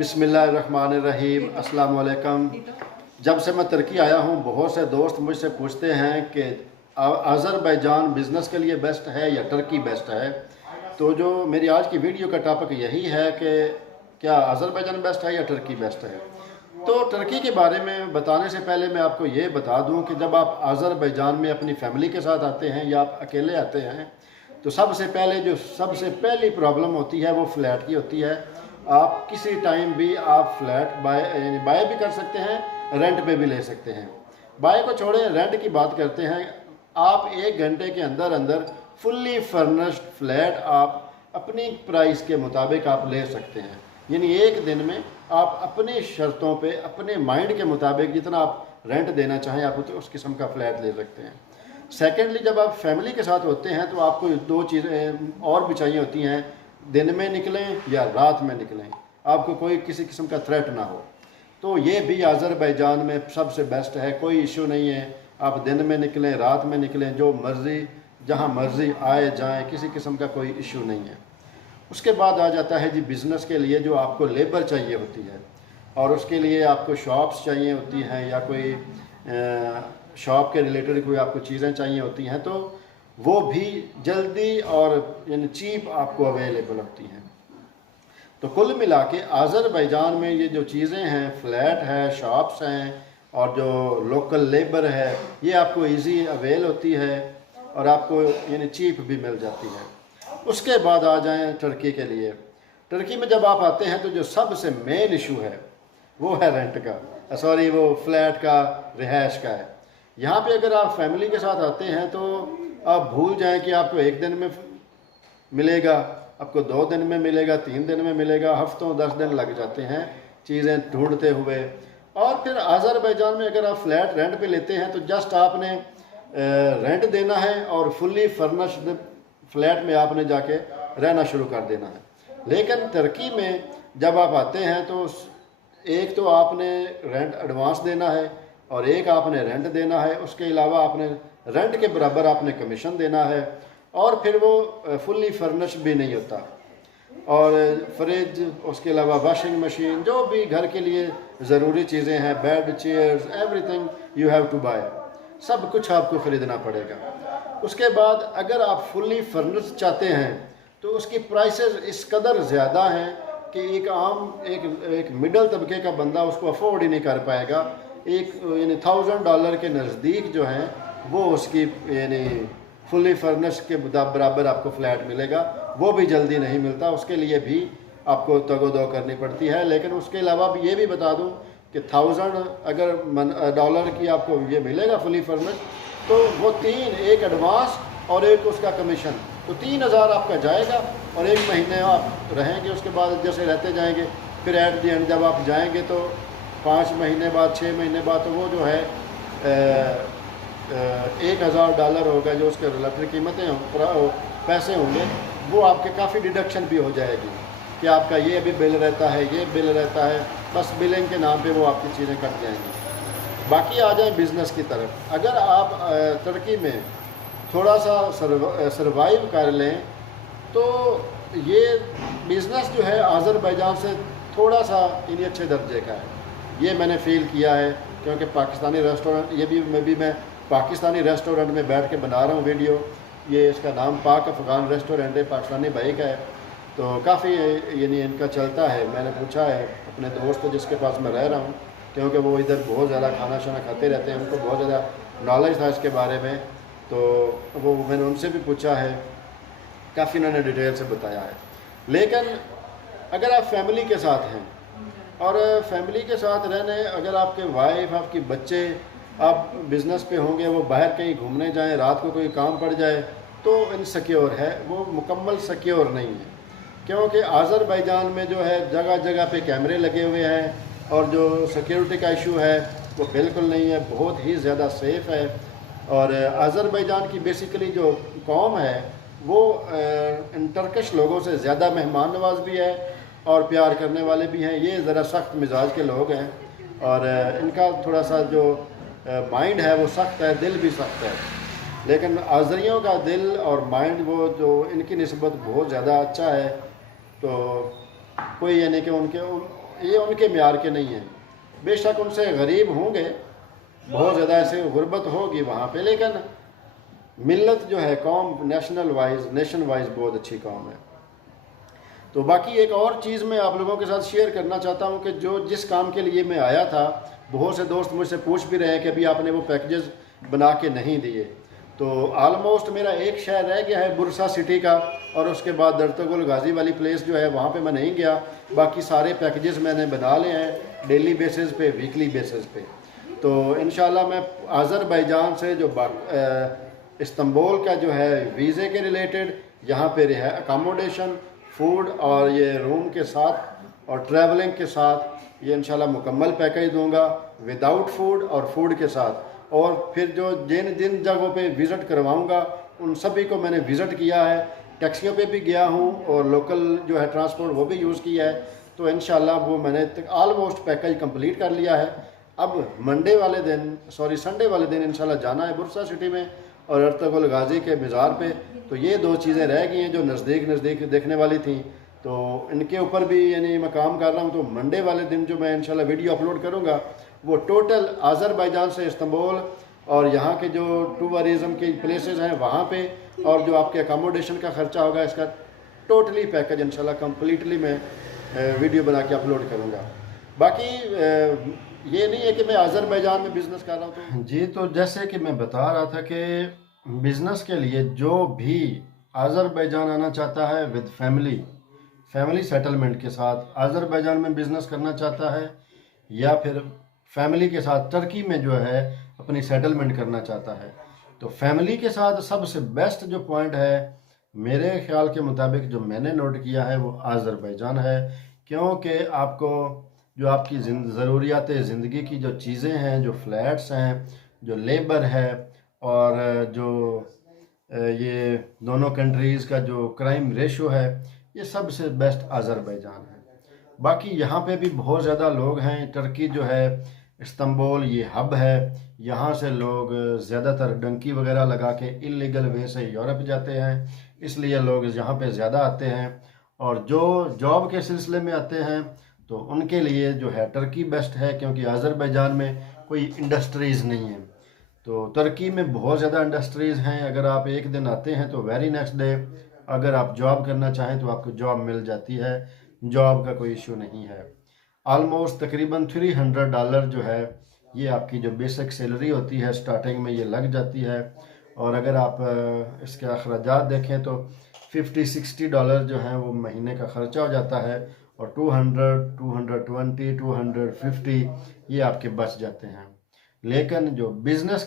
बिस्मिल्लाहिर्रहमानिर्रहीम, अस्सलाम वालेकुम। जब से मैं तुर्की आया हूँ, बहुत से दोस्त मुझसे पूछते हैं कि अज़रबैजान बिज़नेस के लिए बेस्ट है या टर्की बेस्ट है। तो जो मेरी आज की वीडियो का टॉपिक यही है कि क्या अज़रबैजान बेस्ट है या टर्की बेस्ट है। तो टर्की के बारे में बताने से पहले मैं आपको ये बता दूं कि जब आप अज़रबैजान में अपनी फैमिली के साथ आते हैं या आप अकेले आते हैं, तो सबसे पहली प्रॉब्लम होती है वो फ्लैट की होती है। आप किसी टाइम भी आप फ्लैट बाय भी कर सकते हैं, रेंट पे भी ले सकते हैं। बाय को छोड़े, रेंट की बात करते हैं। आप 1 घंटे के अंदर अंदर फुल्ली फर्निश्ड फ्लैट आप अपनी प्राइस के मुताबिक आप ले सकते हैं। यानी 1 दिन में आप अपनी शर्तों पे, अपने माइंड के मुताबिक जितना आप रेंट देना चाहें आप उस किस्म का फ्लैट ले सकते हैं। सेकेंडली, जब आप फैमिली के साथ होते हैं तो आपको 2 चीज़ें और भी चाहिए होती हैं, दिन में निकलें या रात में निकलें, आपको कोई किसी किस्म का थ्रेट ना हो। तो ये भी अज़रबैजान में सबसे बेस्ट है, कोई इशू नहीं है। आप दिन में निकलें, रात में निकलें, जो मर्ज़ी जहाँ मर्ज़ी आए जाएं, किसी किस्म का कोई इशू नहीं है। उसके बाद आ जाता है जी बिज़नेस के लिए, जो आपको लेबर चाहिए होती है और उसके लिए आपको शॉप्स चाहिए होती हैं या कोई शॉप के रिलेटेड कोई आपको चीज़ें चाहिए होती हैं, तो वो भी जल्दी और यानी चीप आपको अवेलेबल होती हैं। तो कुल मिला के अज़रबैजान में ये जो चीज़ें हैं, फ्लैट है, शॉप्स हैं और जो लोकल लेबर है, ये आपको इजी अवेल होती है और आपको यानी चीप भी मिल जाती है। उसके बाद आ जाएं टर्की के लिए। टर्की में जब आप आते हैं तो जो सबसे मेन इशू है वो है रेंट का, वो फ्लैट का, रिहाइश का है। यहाँ पे अगर आप फैमिली के साथ आते हैं तो आप भूल जाएं कि आपको 1 दिन में मिलेगा, आपको 2 दिन में मिलेगा, 3 दिन में मिलेगा, हफ्तों 10 दिन लग जाते हैं चीज़ें ढूंढते हुए। और फिर अज़रबैजान में अगर आप फ्लैट रेंट पे लेते हैं तो जस्ट आपने रेंट देना है और फुल्ली फर्निश्ड फ्लैट में आपने जाके रहना शुरू कर देना है। लेकिन टर्की में जब आप आते हैं तो एक तो आपने रेंट एडवांस देना है और एक आपने रेंट देना है। उसके अलावा आपने रेंट के बराबर आपने कमीशन देना है और फिर वो फुल्ली फर्निश भी नहीं होता। और फ्रिज, उसके अलावा वॉशिंग मशीन, जो भी घर के लिए ज़रूरी चीज़ें हैं, bed, chairs, everything you have to buy, सब कुछ आपको ख़रीदना पड़ेगा। उसके बाद अगर आप फुल्ली फर्निश चाहते हैं तो उसकी प्राइसेस इस कदर ज़्यादा हैं कि एक मिडल तबके का बंदा उसको अफोर्ड ही नहीं कर पाएगा। यानी $1000 के नज़दीक जो हैं वो उसकी यानी फुल्ली फर्निश के बराबर आपको फ्लैट मिलेगा। वो भी जल्दी नहीं मिलता, उसके लिए भी आपको तगोदो करनी पड़ती है। लेकिन उसके अलावा भी ये भी बता दूं कि $1000 की आपको ये मिलेगा फुल्ली फर्निश, तो वो 3, एक एडवांस और एक उसका कमीशन, तो 3000 आपका जाएगा और 1 महीने आप रहेंगे। उसके बाद जैसे रहते जाएंगे, फिर एट द एंड जब आप जाएंगे तो 5 महीने बाद, 6 महीने बाद, तो वो जो है $1000 होगा, जो उसके रिलेटेड कीमतें पैसे होंगे, वो आपके काफ़ी डिडक्शन भी हो जाएगी कि आपका ये भी बिल रहता है, ये बिल रहता है, बस बिलिंग के नाम पे वो आपकी चीज़ें कट जाएंगी। बाकी आ जाए बिज़नेस की तरफ। अगर आप टर्की में थोड़ा सा सर्वाइव कर लें तो ये बिज़नेस जो है अज़रबैजान से थोड़ा सा इन्हीं अच्छे दर्जे का है। ये मैंने फ़ील किया है क्योंकि पाकिस्तानी रेस्टोरेंट, मैं पाकिस्तानी रेस्टोरेंट में बैठ के बना रहा हूँ वीडियो। ये इसका नाम पाक अफ़गान रेस्टोरेंट है, पाकिस्तानी भाई का है, तो काफ़ी यानी इनका चलता है। मैंने पूछा है अपने दोस्त जिसके पास मैं रह रहा हूँ, क्योंकि वो इधर बहुत ज़्यादा खाना शाना खाते रहते हैं, उनको बहुत ज़्यादा नॉलेज था इसके बारे में, तो वो मैंने उनसे भी पूछा है, काफ़ी उन्होंने डिटेल से बताया है। लेकिन अगर आप फैमिली के साथ हैं और फैमिली के साथ रहने, अगर आपके वाइफ, आपके बच्चे, आप बिज़नेस पे होंगे, वो बाहर कहीं घूमने जाएं, रात को कोई काम पड़ जाए, तो इनसिक्योर है, वो मुकम्मल सिक्योर नहीं है। क्योंकि अज़रबैजान में जो है जगह जगह पे कैमरे लगे हुए हैं और जो सिक्योरिटी का इशू है वो बिल्कुल नहीं है, बहुत ही ज़्यादा सेफ़ है। और अज़रबैजान की बेसिकली जो कौम है वो इन टर्किश लोगों से ज़्यादा मेहमान नवाज भी है और प्यार करने वाले भी हैं। ये ज़रा सख्त मिजाज के लोग हैं और इनका थोड़ा सा जो माइंड है वो सख्त है, दिल भी सख्त है। लेकिन आज़रियों का दिल और माइंड वो जो इनकी निस्बत बहुत ज़्यादा अच्छा है। तो कोई यानी कि उनके ये उनके म्यार के नहीं हैं। बेशक उनसे गरीब होंगे, बहुत ज़्यादा ऐसे गुर्बत होगी वहाँ पे, लेकिन मिल्लत जो है कौम नेशन वाइज बहुत अच्छी कौम है। तो बाकी एक और चीज़ मैं आप लोगों के साथ शेयर करना चाहता हूँ कि जो जिस काम के लिए मैं आया था, बहुत से दोस्त मुझसे पूछ भी रहे हैं कि अभी आपने वो पैकेजेस बना के नहीं दिए। तो आलमोस्ट मेरा एक शहर रह गया है बुरसा सिटी का, और उसके बाद दर्तगुल गाजी वाली प्लेस जो है वहाँ पे मैं नहीं गया। बाकी सारे पैकेजेस मैंने बना लिए हैं डेली बेसिस पे, वीकली बेसिस पे। तो इंशाल्लाह मैं आज़रबाईजान से जो इस्तांबुल का जो है वीज़े के रिलेटेड, यहाँ पे रहा अकामोडेशन, फूड और ये रूम के साथ और ट्रैवलिंग के साथ ये इंशाल्लाह मुकम्मल पैकेज दूंगा, विदाउट फूड और फूड के साथ। और फिर जो जिन जगहों पे विज़िट करवाऊंगा उन सभी को मैंने विज़िट किया है, टैक्सियों पे भी गया हूँ और लोकल जो है ट्रांसपोर्ट वो भी यूज़ किया है। तो इंशाल्लाह वो मैंने ऑलमोस्ट पैकेज कंप्लीट कर लिया है। अब संडे वाले दिन इंशाल्लाह जाना है बुरसा सिटी में और अर्तगुल गाजी के मज़ार पे। तो ये दो चीज़ें रह गई हैं जो नज़दीक देखने वाली थी, तो इनके ऊपर भी यानी मैं काम कर रहा हूँ। तो मंडे वाले दिन जो मैं इंशाल्लाह वीडियो अपलोड करूँगा वो टोटल आज़रबाईजान से इस्तांबुल और यहाँ के जो टूरिज़म की प्लेसेस हैं वहाँ पे, और जो आपके अकामोडेशन का ख़र्चा होगा, इसका टोटली पैकेज इंशाल्लाह कम्प्लीटली मैं वीडियो बना के अपलोड करूँगा। बाकी ये नहीं है कि मैं आज़रबाईजान में बिज़नेस कर रहा हूँ। तो जी, तो जैसे कि मैं बता रहा था कि बिज़नेस के लिए जो भी आज़रबाईजान आना चाहता है विद फैमिली सेटलमेंट के साथ आज़रबाईजान में बिज़नेस करना चाहता है, या फिर फैमिली के साथ टर्की में जो है अपनी सेटलमेंट करना चाहता है, तो फैमिली के साथ सबसे बेस्ट जो पॉइंट है मेरे ख्याल के मुताबिक जो मैंने नोट किया है वो आज़रबाईजान है। क्योंकि आपको जो आपकी ज़रूरियात ज़िंदगी की जो चीज़ें हैं, जो फ्लैट्स हैं, जो लेबर है, और जो ये दोनों कंट्रीज़ का जो क्राइम रेशो है, ये सबसे बेस्ट आज़रबाईजान है। बाकी यहाँ पे भी बहुत ज़्यादा लोग हैं। टर्की जो है इस्तांबुल ये हब है, यहाँ से लोग ज़्यादातर डंकी वगैरह लगा के इलीगल वे से यूरोप जाते हैं, इसलिए लोग यहाँ पे ज़्यादा आते हैं। और जो जॉब के सिलसिले में आते हैं तो उनके लिए जो है टर्की बेस्ट है, क्योंकि आज़रबाईजान में कोई इंडस्ट्रीज़ नहीं है। तो टर्की में बहुत ज़्यादा इंडस्ट्रीज़ हैं। अगर आप एक दिन आते हैं तो वेरी नेक्स्ट डे अगर आप जॉब करना चाहें तो आपको जॉब मिल जाती है, जॉब का कोई इशू नहीं है। ऑलमोस्ट तकरीबन $300 जो है ये आपकी जो बेसिक सैलरी होती है स्टार्टिंग में ये लग जाती है। और अगर आप इसके अखराजात देखें तो $50-60 जो हैं वो महीने का ख़र्चा हो जाता है, और 200, 220, 250 ये आपके बच जाते हैं। लेकिन जो बिज़नेस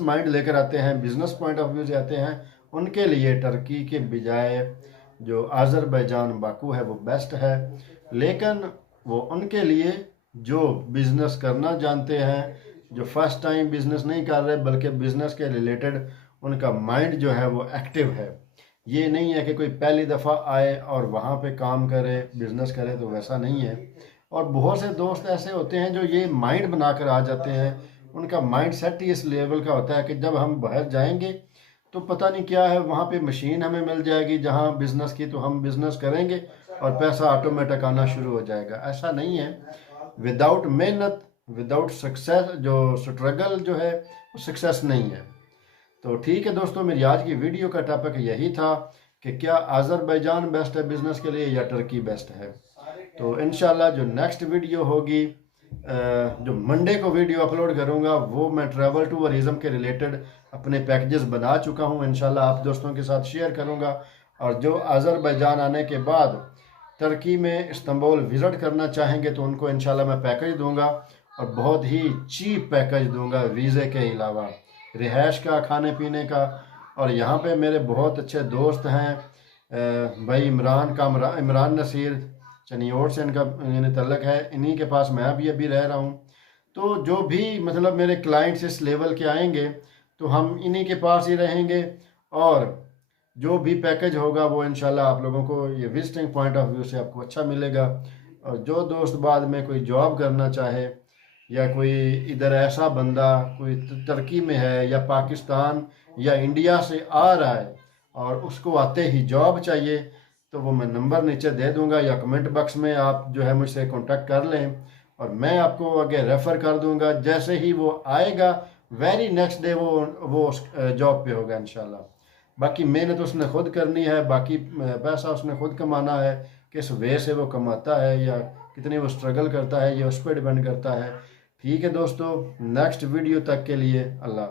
माइंड लेकर आते हैं, बिज़नेस पॉइंट ऑफ व्यू से आते हैं, उनके लिए टर्की के बजाय जो आज़रबाईजान बाकू है वो बेस्ट है। लेकिन वो उनके लिए जो बिज़नेस करना जानते हैं, जो फर्स्ट टाइम बिज़नेस नहीं कर रहे बल्कि बिज़नेस के रिलेटेड उनका माइंड जो है वो एक्टिव है। ये नहीं है कि कोई पहली दफ़ा आए और वहाँ पे काम करे, बिज़नेस करे, तो वैसा नहीं है। और बहुत से दोस्त ऐसे होते हैं जो ये माइंड बनाकर आ जाते हैं, उनका माइंड सेट ही इस लेवल का होता है कि जब हम बाहर जाएंगे तो पता नहीं क्या है, वहाँ पे मशीन हमें मिल जाएगी जहाँ बिज़नेस की, तो हम बिज़नेस करेंगे और पैसा ऑटोमेटिक आना शुरू हो जाएगा। ऐसा नहीं है। विदाउट मेहनत, विदाउट सक्सेस, जो स्ट्रगल जो है वो सक्सेस नहीं है। तो ठीक है दोस्तों, मेरी आज की वीडियो का टॉपिक यही था कि क्या आज़रबाईजान बेस्ट है बिज़नेस के लिए या टर्की बेस्ट है। तो इंशाल्लाह जो नेक्स्ट वीडियो होगी, जो मंडे को वीडियो अपलोड करूंगा, वो मैं ट्रैवल टूरिज़म के रिलेटेड अपने पैकेजेस बना चुका हूं। इंशाल्लाह आप दोस्तों के साथ शेयर करूंगा। और जो आज़रबाईजान आने के बाद टर्की में इस्तांबुल विज़िट करना चाहेंगे तो उनको इंशाल्लाह मैं पैकेज दूंगा, और बहुत ही चीप पैकेज दूंगा वीज़े के अलावा, रिहाइश का, खाने पीने का। और यहाँ पे मेरे बहुत अच्छे दोस्त हैं, भाई इमरान नसीर चनियोट से इनका यानी तल्लक है, इन्हीं के पास मैं अभी रह रहा हूँ। तो जो भी मतलब मेरे क्लाइंट्स इस लेवल के आएंगे तो हम इन्हीं के पास ही रहेंगे, और जो भी पैकेज होगा वो इंशाल्लाह आप लोगों को ये विजिटिंग पॉइंट ऑफ व्यू से आपको अच्छा मिलेगा। और जो दोस्त बाद में कोई जॉब करना चाहे, या कोई इधर ऐसा बंदा कोई टर्की में है या पाकिस्तान या इंडिया से आ रहा है और उसको आते ही जॉब चाहिए, तो वो मैं नंबर नीचे दे दूंगा या कमेंट बॉक्स में आप जो है मुझसे कांटेक्ट कर लें और मैं आपको आगे रेफ़र कर दूंगा। जैसे ही वो आएगा वेरी नेक्स्ट डे वो जॉब पे होगा इंशाल्लाह। बाकी मेहनत उसने खुद करनी है, बाकी पैसा उसने खुद कमाना है। किस वे से वो कमाता है या कितनी वो स्ट्रगल करता है ये उस पर डिपेंड करता है। ठीक है दोस्तों, नेक्स्ट वीडियो तक के लिए अल्लाह।